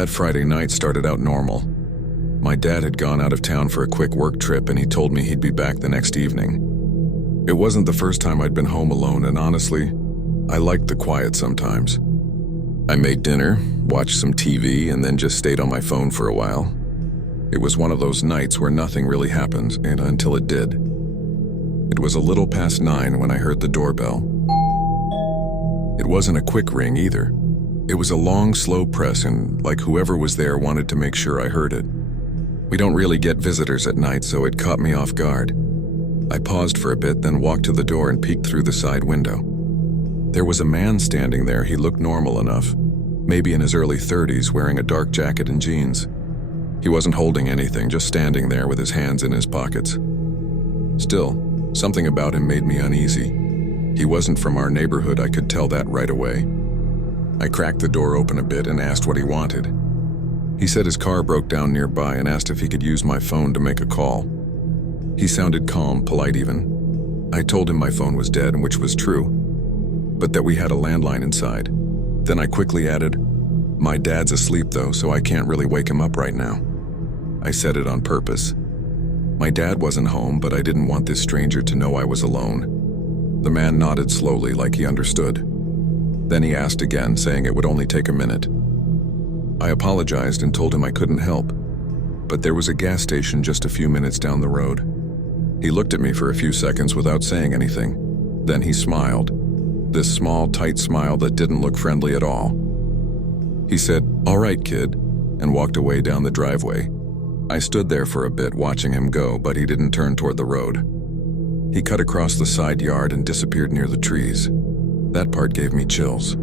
That Friday night started out normal. My dad had gone out of town for a quick work trip and he told me he'd be back the next evening. It wasn't the first time I'd been home alone, and honestly, I liked the quiet sometimes. I made dinner, watched some TV, and then just stayed on my phone for a while. It was one of those nights where nothing really happens, and until it did. It was a little past 9 when I heard the doorbell. It wasn't a quick ring either. It was a long, slow press, and like whoever was there wanted to make sure I heard it. We don't really get visitors at night, so it caught me off guard. I paused for a bit, then walked to the door and peeked through the side window. There was a man standing there. He looked normal enough, maybe in his early 30s, wearing a dark jacket and jeans. He wasn't holding anything, just standing there with his hands in his pockets. Still, something about him made me uneasy. He wasn't from our neighborhood, I could tell that right away. I cracked the door open a bit and asked what he wanted. He said his car broke down nearby and asked if he could use my phone to make a call. He sounded calm, polite even. I told him my phone was dead, which was true, but that we had a landline inside. Then I quickly added, "My dad's asleep though, so I can't really wake him up right now." I said it on purpose. My dad wasn't home, but I didn't want this stranger to know I was alone. The man nodded slowly, like he understood. Then he asked again, saying it would only take a minute. I apologized and told him I couldn't help, but there was a gas station just a few minutes down the road. He looked at me for a few seconds without saying anything. Then he smiled, this small, tight smile that didn't look friendly at all. He said, "All right, kid," and walked away down the driveway. I stood there for a bit watching him go, but he didn't turn toward the road. He cut across the side yard and disappeared near the trees. That part gave me chills.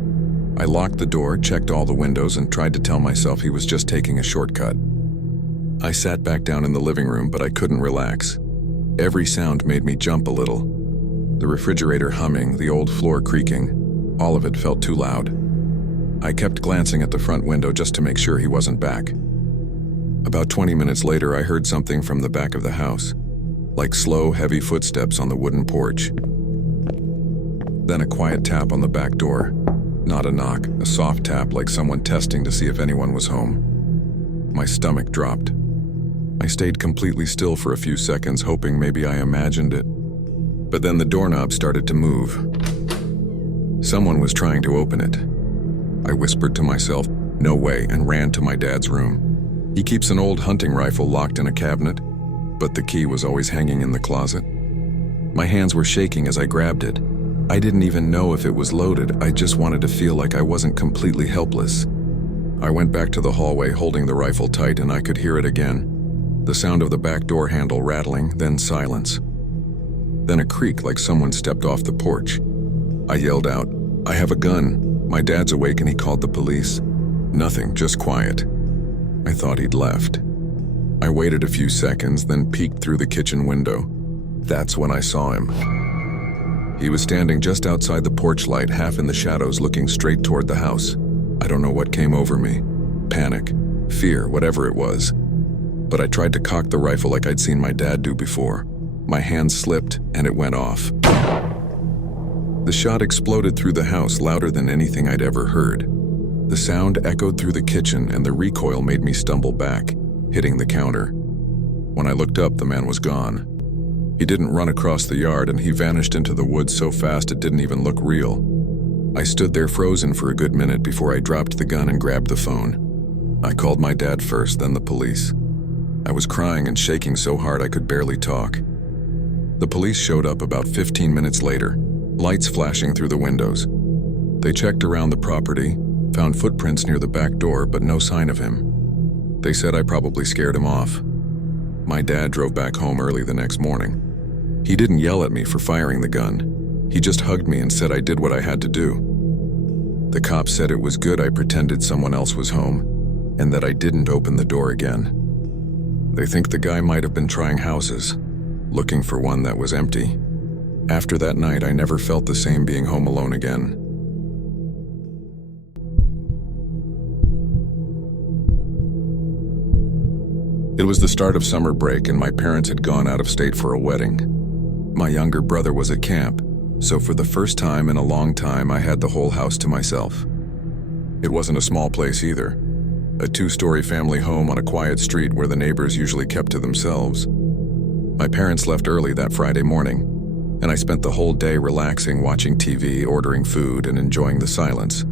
I locked the door, checked all the windows, and tried to tell myself he was just taking a shortcut. I sat back down in the living room, but I couldn't relax. Every sound made me jump a little. The refrigerator humming, the old floor creaking, all of it felt too loud. I kept glancing at the front window just to make sure he wasn't back. About 20 minutes later, I heard something from the back of the house, like slow, heavy footsteps on the wooden porch. Then a quiet tap on the back door. Not a knock, a soft tap like someone testing to see if anyone was home. My stomach dropped. I stayed completely still for a few seconds, hoping maybe I imagined it. But then the doorknob started to move. Someone was trying to open it. I whispered to myself, "No way," and ran to my dad's room. He keeps an old hunting rifle locked in a cabinet, but the key was always hanging in the closet. My hands were shaking as I grabbed it. I didn't even know if it was loaded. I just wanted to feel like I wasn't completely helpless. I went back to the hallway holding the rifle tight, and I could hear it again. The sound of the back door handle rattling, then silence. Then a creak like someone stepped off the porch. I yelled out, "I have a gun." My dad's awake and he called the police. Nothing, just quiet. I thought he'd left. I waited a few seconds, then peeked through the kitchen window. That's when I saw him. He was standing just outside the porch light, half in the shadows, looking straight toward the house. I don't know what came over me. Panic, fear, whatever it was. But I tried to cock the rifle like I'd seen my dad do before. My hand slipped, and it went off. The shot exploded through the house louder than anything I'd ever heard. The sound echoed through the kitchen, and the recoil made me stumble back, hitting the counter. When I looked up, the man was gone. He didn't run across the yard, and he vanished into the woods so fast it didn't even look real. I stood there frozen for a good minute before I dropped the gun and grabbed the phone. I called my dad first, then the police. I was crying and shaking so hard I could barely talk. The police showed up about 15 minutes later, lights flashing through the windows. They checked around the property, found footprints near the back door, but no sign of him. They said I probably scared him off. My dad drove back home early the next morning. He didn't yell at me for firing the gun. He just hugged me and said I did what I had to do. The cops said it was good I pretended someone else was home, and that I didn't open the door again. They think the guy might have been trying houses, looking for one that was empty. After that night, I never felt the same being home alone again. It was the start of summer break, and my parents had gone out of state for a wedding. My younger brother was at camp, so for the first time in a long time, I had the whole house to myself. It wasn't a small place either. a two-story family home on a quiet street where the neighbors usually kept to themselves. My parents left early that Friday morning, and I spent the whole day relaxing, watching TV, ordering food, and enjoying the silence.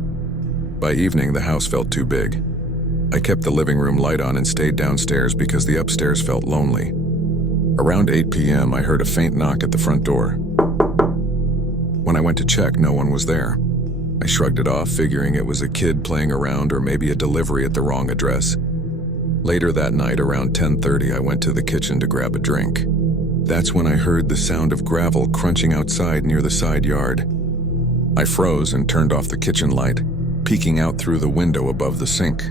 By evening, the house felt too big. I kept the living room light on and stayed downstairs because the upstairs felt lonely. Around 8 p.m., I heard a faint knock at the front door. When I went to check, no one was there. I shrugged it off, figuring it was a kid playing around or maybe a delivery at the wrong address. Later that night, around 10:30, I went to the kitchen to grab a drink. That's when I heard the sound of gravel crunching outside near the side yard. I froze and turned off the kitchen light, peeking out through the window above the sink.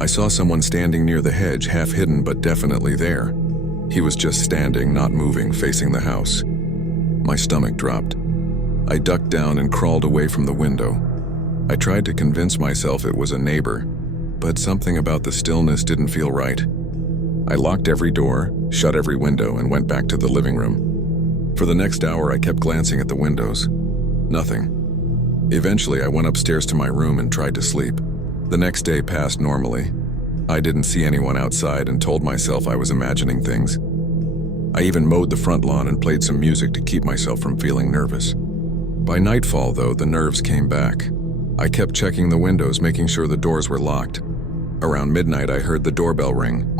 I saw someone standing near the hedge, half hidden but definitely there. He was just standing, not moving, facing the house. My stomach dropped. I ducked down and crawled away from the window. I tried to convince myself it was a neighbor, but something about the stillness didn't feel right. I locked every door, shut every window, and went back to the living room. For the next hour, I kept glancing at the windows. Nothing. Eventually, I went upstairs to my room and tried to sleep. The next day passed normally. I didn't see anyone outside and told myself I was imagining things. I even mowed the front lawn and played some music to keep myself from feeling nervous. By nightfall, though, the nerves came back. I kept checking the windows, making sure the doors were locked. Around midnight, I heard the doorbell ring.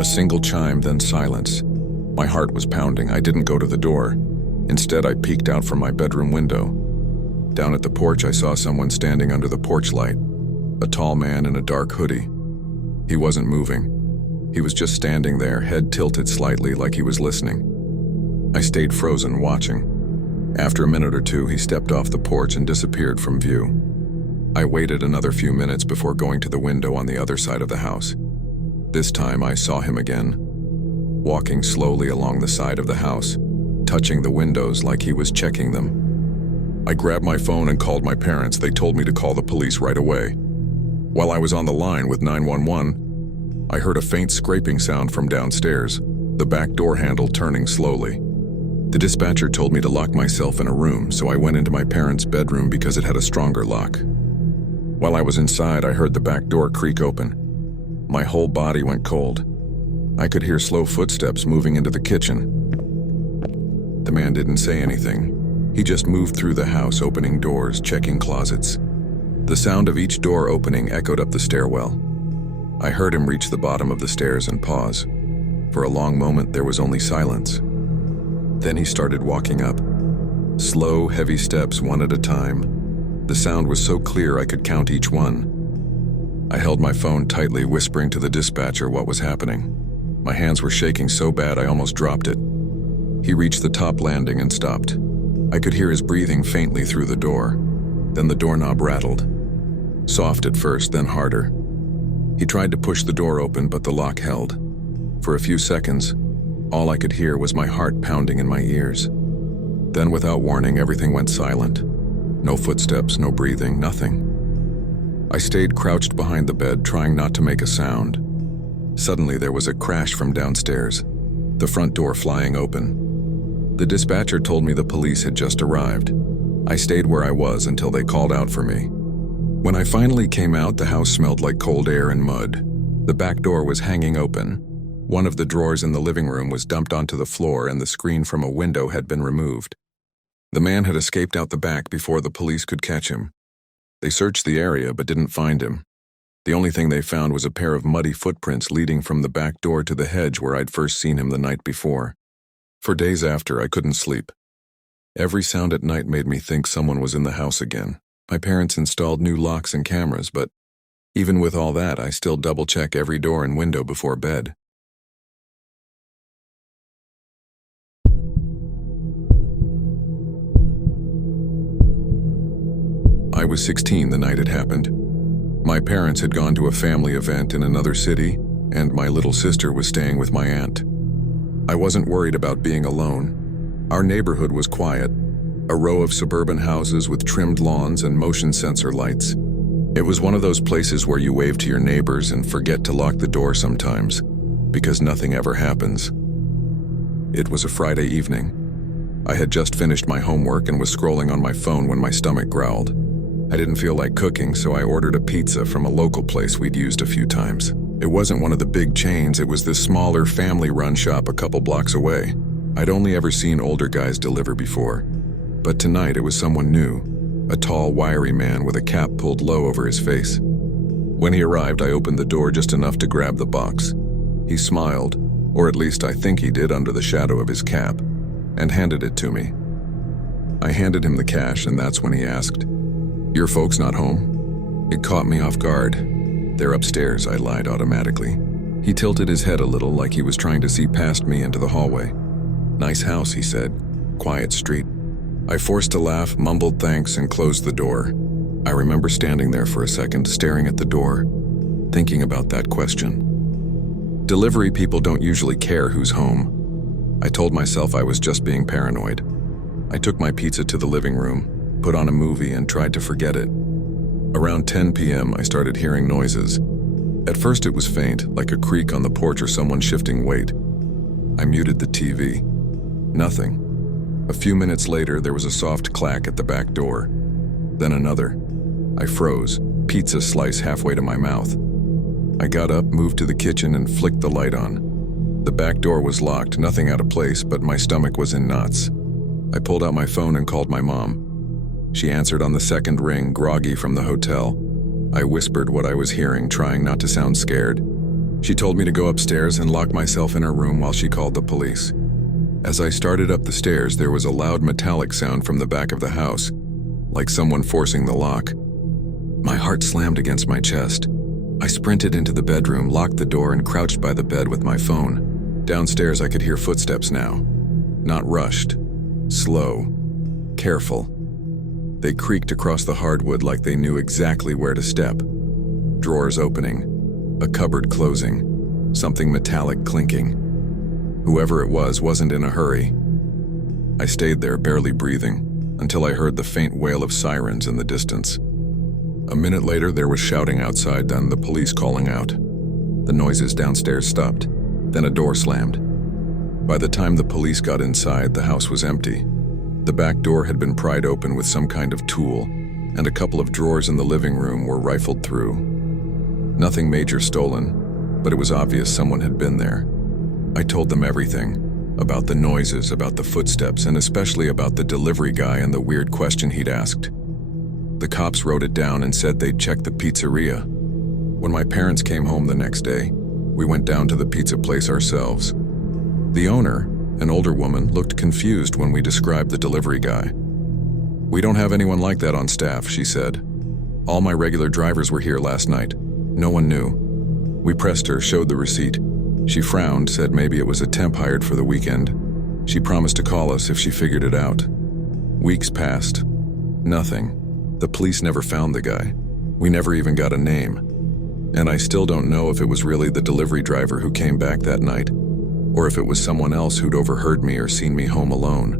A single chime, then silence. My heart was pounding. I didn't go to the door. Instead, I peeked out from my bedroom window. Down at the porch, I saw someone standing under the porch light. A tall man in a dark hoodie. He wasn't moving. He was just standing there, head tilted slightly like he was listening. I stayed frozen, watching. After a minute or two, he stepped off the porch and disappeared from view. I waited another few minutes before going to the window on the other side of the house. This time, I saw him again, walking slowly along the side of the house, touching the windows like he was checking them. I grabbed my phone and called my parents. They told me to call the police right away. While I was on the line with 911, I heard a faint scraping sound from downstairs, the back door handle turning slowly. The dispatcher told me to lock myself in a room, so I went into my parents' bedroom because it had a stronger lock. While I was inside, I heard the back door creak open. My whole body went cold. I could hear slow footsteps moving into the kitchen. The man didn't say anything. He just moved through the house, opening doors, checking closets. The sound of each door opening echoed up the stairwell. I heard him reach the bottom of the stairs and pause. For a long moment, there was only silence. Then he started walking up. Slow, heavy steps, one at a time. The sound was so clear I could count each one. I held my phone tightly, whispering to the dispatcher what was happening. My hands were shaking so bad I almost dropped it. He reached the top landing and stopped. I could hear his breathing faintly through the door. Then the doorknob rattled. Soft at first, then harder. He tried to push the door open, but the lock held. For a few seconds, all I could hear was my heart pounding in my ears. Then, without warning, everything went silent. No footsteps, no breathing, nothing. I stayed crouched behind the bed, trying not to make a sound. Suddenly, there was a crash from downstairs, the front door flying open. The dispatcher told me the police had just arrived. I stayed where I was until they called out for me. When I finally came out, the house smelled like cold air and mud. The back door was hanging open. One of the drawers in the living room was dumped onto the floor and the screen from a window had been removed. The man had escaped out the back before the police could catch him. They searched the area but didn't find him. The only thing they found was a pair of muddy footprints leading from the back door to the hedge where I'd first seen him the night before. For days after, I couldn't sleep. Every sound at night made me think someone was in the house again. My parents installed new locks and cameras, but even with all that, I still double-check every door and window before bed. I was 16 the night it happened. My parents had gone to a family event in another city, and my little sister was staying with my aunt. I wasn't worried about being alone. Our neighborhood was quiet, a row of suburban houses with trimmed lawns and motion sensor lights. It was one of those places where you wave to your neighbors and forget to lock the door sometimes, because nothing ever happens. It was a Friday evening. I had just finished my homework and was scrolling on my phone when my stomach growled. I didn't feel like cooking, so I ordered a pizza from a local place we'd used a few times. It wasn't one of the big chains, it was this smaller family-run shop a couple blocks away. I'd only ever seen older guys deliver before, but tonight it was someone new, a tall, wiry man with a cap pulled low over his face. When he arrived, I opened the door just enough to grab the box. He smiled, or at least I think he did under the shadow of his cap, and handed it to me. I handed him the cash, and that's when he asked, "Your folks not home?" It caught me off guard. "They're upstairs," I lied automatically. He tilted his head a little like he was trying to see past me into the hallway. "Nice house," he said. "Quiet street." I forced a laugh, mumbled thanks, and closed the door. I remember standing there for a second, staring at the door, thinking about that question. Delivery people don't usually care who's home. I told myself I was just being paranoid. I took my pizza to the living room, put on a movie, and tried to forget it. Around 10 p.m., I started hearing noises. At first it was faint, like a creak on the porch or someone shifting weight. I muted the TV. Nothing. A few minutes later, there was a soft clack at the back door. Then another. I froze, pizza slice halfway to my mouth. I got up, moved to the kitchen, and flicked the light on. The back door was locked, nothing out of place, but my stomach was in knots. I pulled out my phone and called my mom. She answered on the second ring, groggy from the hotel. I whispered what I was hearing, trying not to sound scared. She told me to go upstairs and lock myself in her room while she called the police. As I started up the stairs, there was a loud metallic sound from the back of the house, like someone forcing the lock. My heart slammed against my chest. I sprinted into the bedroom, locked the door, and crouched by the bed with my phone. Downstairs, I could hear footsteps now. Not rushed. Slow. Careful. They creaked across the hardwood like they knew exactly where to step. Drawers opening. A cupboard closing. Something metallic clinking. Whoever it was wasn't in a hurry. I stayed there, barely breathing, until I heard the faint wail of sirens in the distance. A minute later, there was shouting outside, then the police calling out. The noises downstairs stopped. Then a door slammed. By the time the police got inside, the house was empty. The back door had been pried open with some kind of tool, and a couple of drawers in the living room were rifled through. Nothing major stolen, but it was obvious someone had been there. I told them everything, about the noises, about the footsteps, and especially about the delivery guy and the weird question he'd asked. The cops wrote it down and said they'd check the pizzeria. When my parents came home the next day, we went down to the pizza place ourselves. The owner, an older woman, looked confused when we described the delivery guy. "We don't have anyone like that on staff," she said. "All my regular drivers were here last night. No one knew." We pressed her, showed the receipt. She frowned, said maybe it was a temp hired for the weekend. She promised to call us if she figured it out. Weeks passed. Nothing. The police never found the guy. We never even got a name. And I still don't know if it was really the delivery driver who came back that night, or if it was someone else who'd overheard me or seen me home alone.